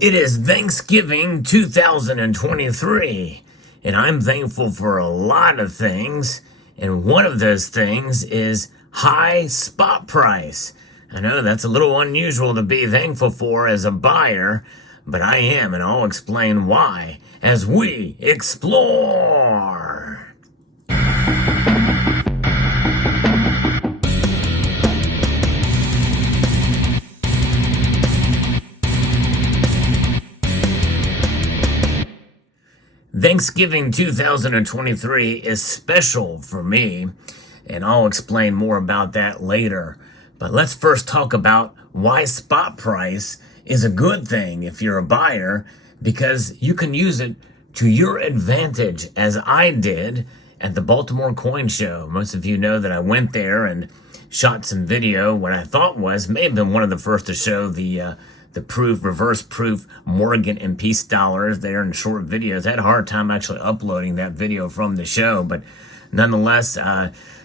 It is Thanksgiving 2023, and I'm thankful for a lot of things, and one of those things is high spot price. I know that's a little unusual to be thankful for as a buyer, but I am, and I'll explain why as we explore. Thanksgiving 2023 is special for me, and I'll explain more about that later. But let's first talk about why spot price is a good thing if you're a buyer, because you can use it to your advantage, as I did at the Baltimore Coin Show. Most of you know that I went there and shot some video, what I thought may have been one of the first to show the reverse proof Morgan and Peace dollars there in short videos. I had a hard time actually uploading that video from the show, but nonetheless,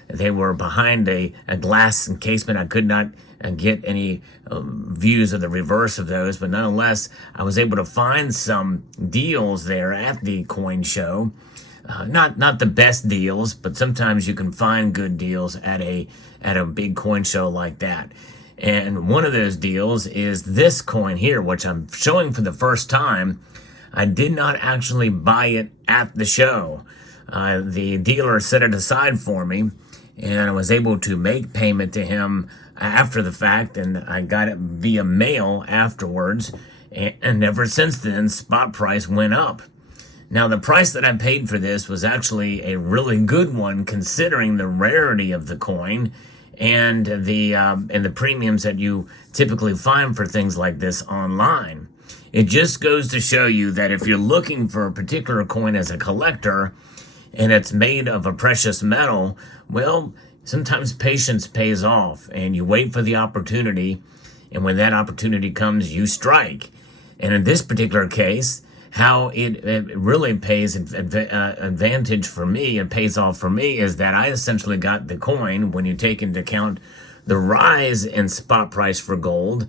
they were behind a glass encasement. I could not get any views of the reverse of those, but nonetheless, I was able to find some deals there at the coin show. Not the best deals, but sometimes you can find good deals at a big coin show like that. And one of those deals is this coin here, which I'm showing for the first time. I did not actually buy it at the show. The dealer set it aside for me, and I was able to make payment to him after the fact, and I got it via mail afterwards. And ever since then, spot price went up. Now, the price that I paid for this was actually a really good one, considering the rarity of the coin and the premiums that you typically find for things like this online. It just goes to show you that if you're looking for a particular coin as a collector and it's made of a precious metal, well, sometimes patience pays off, and you wait for the opportunity, and when that opportunity comes, you strike. And in this particular case, how it really pays advantage for me and pays off for me is that I essentially got the coin. When you take into account the rise in spot price for gold,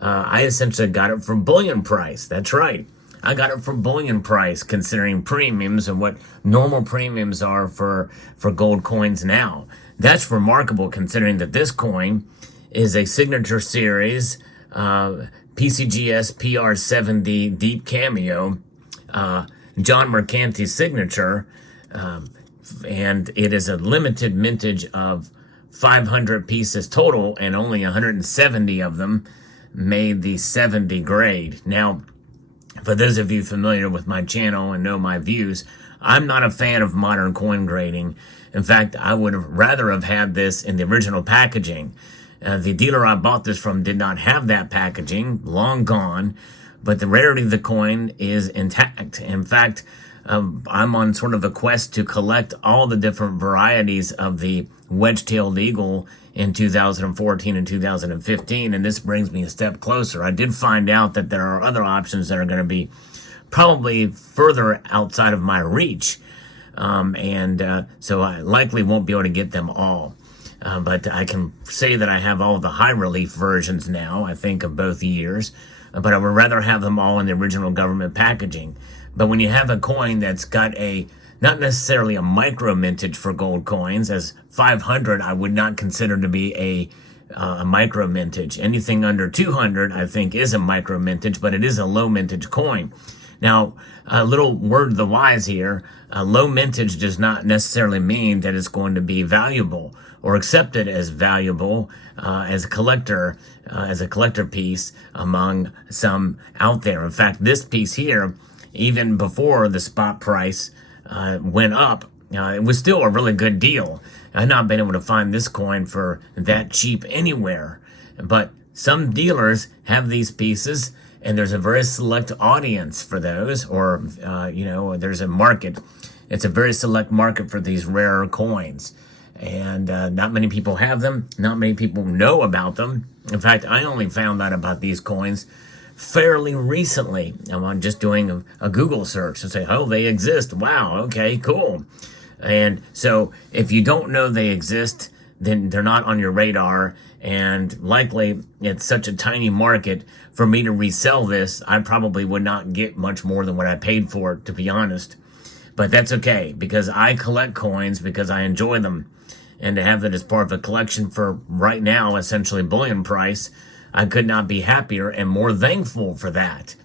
I essentially got it for bullion price. That's right. I got it for bullion price, considering premiums and what normal premiums are for gold coins now. That's remarkable, considering that this coin is a signature series PCGS PR70 Deep Cameo, John Mercanti's signature, and it is a limited mintage of 500 pieces total, and only 170 of them made the 70 grade. Now, for those of you familiar with my channel and know my views, I'm not a fan of modern coin grading. In fact, I would have rather have had this in the original packaging. The dealer I bought this from did not have that packaging, long gone, but the rarity of the coin is intact. In fact, I'm on sort of a quest to collect all the different varieties of the wedge-tailed eagle in 2014 and 2015, and this brings me a step closer. I did find out that there are other options that are going to be probably further outside of my reach, so I likely won't be able to get them all. But I can say that I have all the high relief versions now, I think, of both years. But I would rather have them all in the original government packaging. But when you have a coin that's got not necessarily a micro mintage for gold coins, as 500 I would not consider to be a micro mintage. Anything under 200 I think is a micro mintage, but it is a low mintage coin. Now, a little word of the wise here, low mintage does not necessarily mean that it's going to be valuable or accepted as valuable as a collector piece among some out there. In fact, this piece here, even before the spot price went up, it was still a really good deal. I've not been able to find this coin for that cheap anywhere, but some dealers have these pieces, and there's a very select audience for those, or there's a market. It's a very select market for these rarer coins, and not many people have them. Not many people know about them. In fact, I only found out about these coins fairly recently. I'm just doing a Google search and say, oh, they exist. Wow, okay, cool. And so if you don't know they exist, then they're not on your radar, And likely it's such a tiny market for me to resell this. I probably would not get much more than what I paid for it, to be honest. But that's okay, because I collect coins because I enjoy them. And to have that as part of a collection for right now, essentially bullion price, I could not be happier and more thankful for that.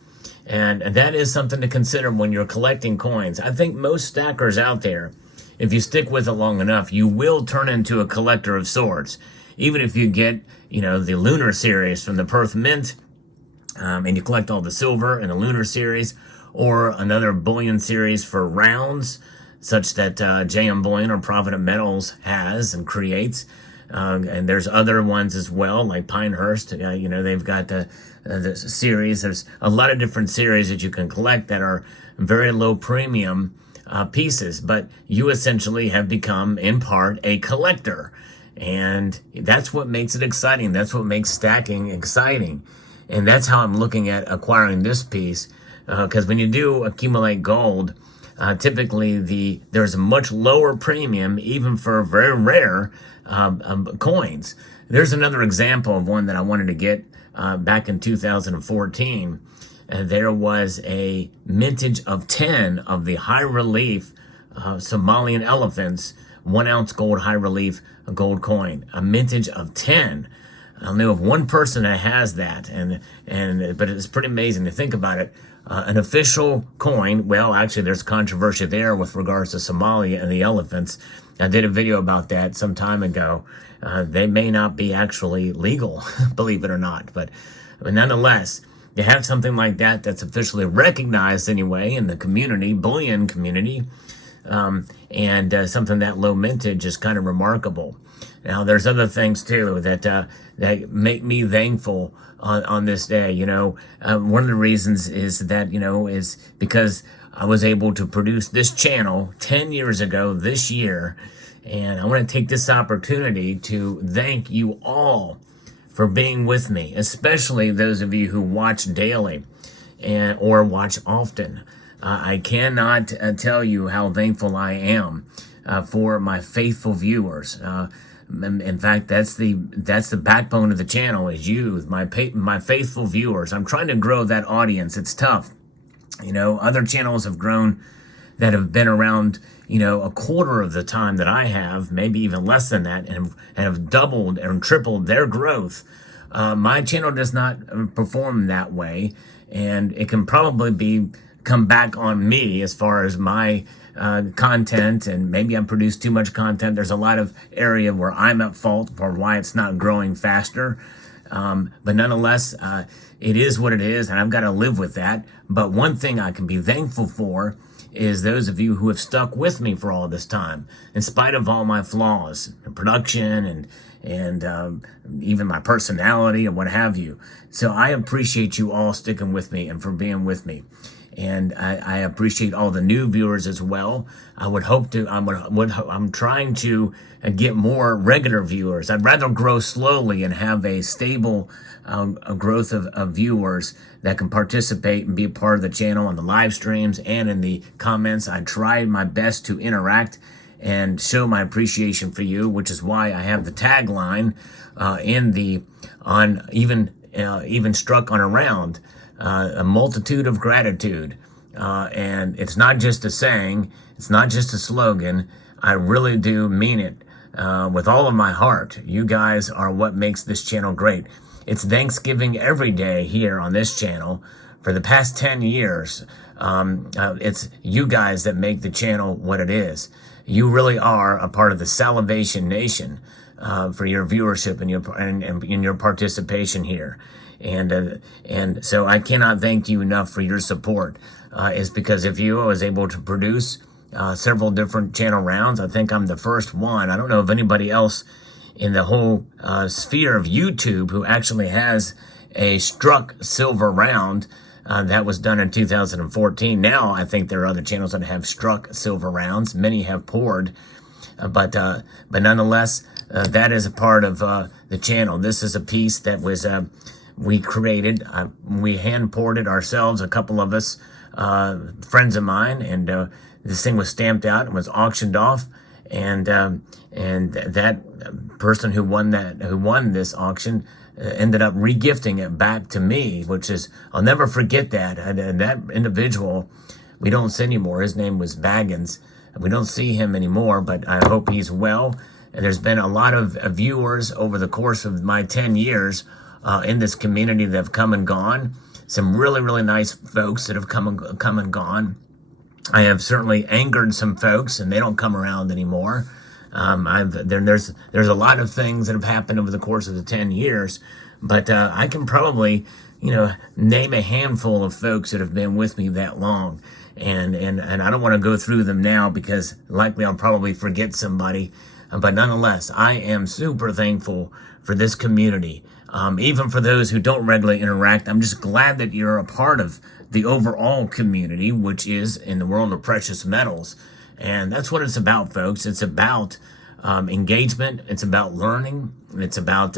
And that is something to consider when you're collecting coins. I think most stackers out there, if you stick with it long enough, you will turn into a collector of sorts. Even if you get, the lunar series from the Perth Mint, and you collect all the silver in the lunar series, or another bullion series for rounds, such that JM Bullion or Provident Metals has and creates. And there's other ones as well, like Pinehurst. They've got the series. There's a lot of different series that you can collect that are very low premium pieces, but you essentially have become, in part, a collector. And that's what makes it exciting. That's what makes stacking exciting. And that's how I'm looking at acquiring this piece. Because when you do accumulate gold, typically there's a much lower premium, even for very rare coins. There's another example of one that I wanted to get back in 2014. There was a mintage of 10 of the high relief Somalian elephants, 1 ounce gold high relief gold coin, a mintage of 10. I know of one person that has that, but it's pretty amazing to think about it. An official coin, well, actually there's controversy there with regards to Somalia and the elephants. I did a video about that some time ago. They may not be actually legal, believe it or not, but nonetheless, you have something like that that's officially recognized anyway in the community, bullion community, and something that low mintage is kind of remarkable. Now, there's other things too that make me thankful on this day. One of the reasons is that is because I was able to produce this channel 10 years ago this year, and I want to take this opportunity to thank you all for being with me, especially those of you who watch daily or watch often. I cannot tell you how thankful I am for my faithful viewers. In fact, that's the backbone of the channel, is you, my faithful viewers. I'm trying to grow that audience. It's tough. Other channels have grown that have been around, a quarter of the time that I have, maybe even less than that, and have doubled and tripled their growth. My channel does not perform that way, and it can probably come back on me as far as my content, and maybe I produce too much content. There's a lot of area where I'm at fault for why it's not growing faster. But nonetheless, it is what it is, and I've got to live with that. But one thing I can be thankful for is those of you who have stuck with me for all this time, in spite of all my flaws in production and even my personality and what have you. So I appreciate you all sticking with me and for being with me. And I appreciate all the new viewers as well. I'm trying to get more regular viewers. I'd rather grow slowly and have a stable growth of viewers that can participate and be a part of the channel on the live streams and in the comments. I try my best to interact and show my appreciation for you, which is why I have the tagline even struck on a round. A multitude of gratitude. And it's not just a saying, it's not just a slogan. I really do mean it with all of my heart. You guys are what makes this channel great. It's Thanksgiving every day here on this channel. For the past 10 years, it's you guys that make the channel what it is. You really are a part of the Salivation Nation for your viewership and your participation here. And so I cannot thank you enough for your support. It's because of you I was able to produce several different channel rounds. I think I'm the first one. I don't know of anybody else in the whole sphere of YouTube who actually has a struck silver round. That was done in 2014. Now I think there are other channels that have struck silver rounds. Many have poured. But nonetheless, that is a part of the channel. This is a piece that was... we created, we hand poured it ourselves, a couple of us, friends of mine, and this thing was stamped out and was auctioned off, and that person who won this auction ended up regifting it back to me, which is, I'll never forget that. And that individual, we don't see anymore. His name was Baggins. We don't see him anymore, but I hope he's well. And there's been a lot of viewers over the course of my 10 years in this community that have come and gone. Some really, really nice folks that have come and gone. I have certainly angered some folks, and they don't come around anymore. There's a lot of things that have happened over the course of the 10 years, but I can probably, name a handful of folks that have been with me that long. And I don't want to go through them now because likely I'll probably forget somebody. But nonetheless, I am super thankful for this community. Even for those who don't regularly interact, I'm just glad that you're a part of the overall community, which is in the world of precious metals. And that's what it's about, folks. It's about engagement. It's about learning. It's about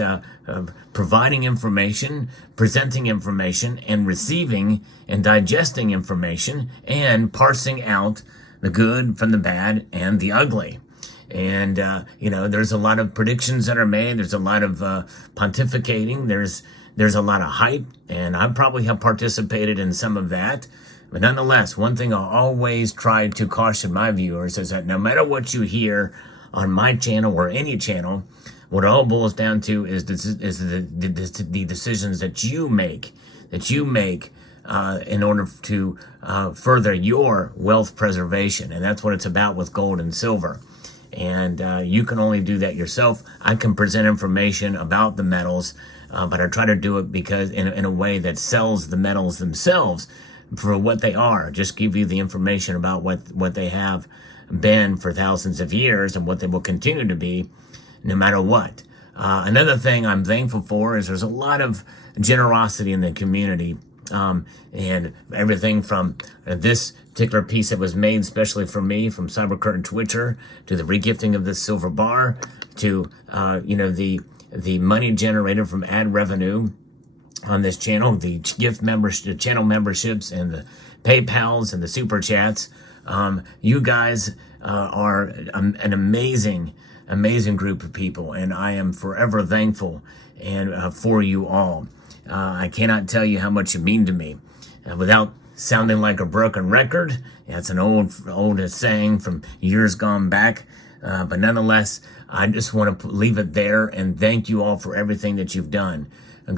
providing information, presenting information, and receiving and digesting information, and parsing out the good from the bad and the ugly. And, there's a lot of predictions that are made. There's a lot of pontificating. There's a lot of hype, and I probably have participated in some of that. But nonetheless, one thing I always try to caution my viewers is that no matter what you hear on my channel or any channel, what it all boils down to is the decisions that you make in order to further your wealth preservation. And that's what it's about with gold and silver. And you can only do that yourself. I can present information about the metals, but I try to do it because in a way that sells the metals themselves for what they are. Just give you the information about what they have been for thousands of years and what they will continue to be no matter what. Another thing I'm thankful for is there's a lot of generosity in the community, and everything from this particular piece that was made especially for me from Cyber Curtain Twitcher, to the regifting of this silver bar, to the money generated from ad revenue on this channel, the channel memberships, and the PayPals and the super chats. You guys are an amazing group of people, and I am forever thankful and for you all. I cannot tell you how much you mean to me. Without sounding like a broken record, that's an old saying from years gone back. But nonetheless, I just want to leave it there and thank you all for everything that you've done.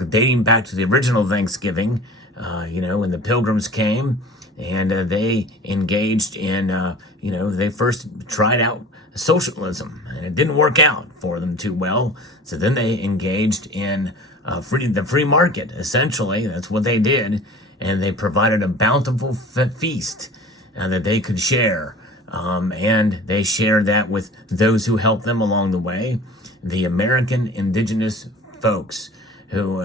Dating back to the original Thanksgiving, when the Pilgrims came and they engaged in, they first tried out socialism, and it didn't work out for them too well. So then they engaged in the free market, essentially. That's what they did. And they provided a bountiful feast that they could share. And they shared that with those who helped them along the way, the American indigenous folks who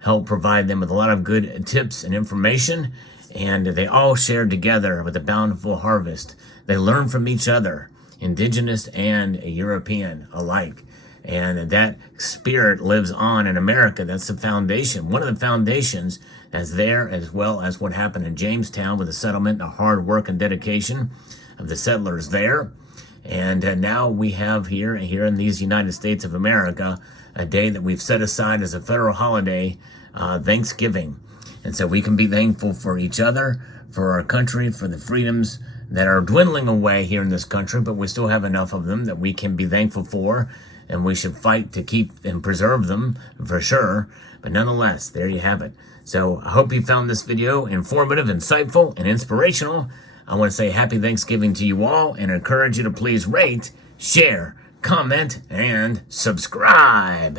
helped provide them with a lot of good tips and information. And they all shared together with a bountiful harvest. They learned from each other, indigenous and European alike. And that spirit lives on in America. That's the foundation. One of the foundations that's there, as well as what happened in Jamestown with the settlement, the hard work and dedication of the settlers there. And now we have here in these United States of America, a day that we've set aside as a federal holiday, Thanksgiving. And so we can be thankful for each other, for our country, for the freedoms that are dwindling away here in this country, but we still have enough of them that we can be thankful for, and we should fight to keep and preserve them for sure. But nonetheless, there you have it. So I hope you found this video informative, insightful, and inspirational. I want to say happy Thanksgiving to you all and encourage you to please rate, share, comment, and subscribe.